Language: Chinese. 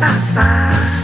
爸爸。